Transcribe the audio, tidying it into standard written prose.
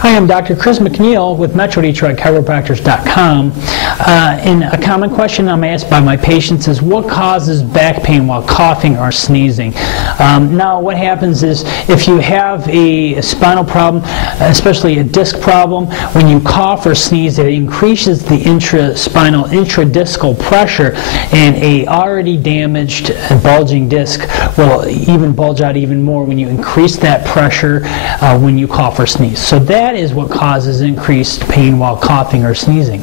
Hi, I'm Dr. Chris McNeil with MetroDetroitChiropractors.com. And a common question I'm asked by my patients is, what causes back pain while coughing or sneezing? Now, what happens is, if you have a spinal problem, especially a disc problem, when you cough or sneeze, it increases the intraspinal, intradiscal pressure, and a already damaged bulging disc will even bulge out even more when you increase that pressure when you cough or sneeze. So that is what causes increased pain while coughing or sneezing.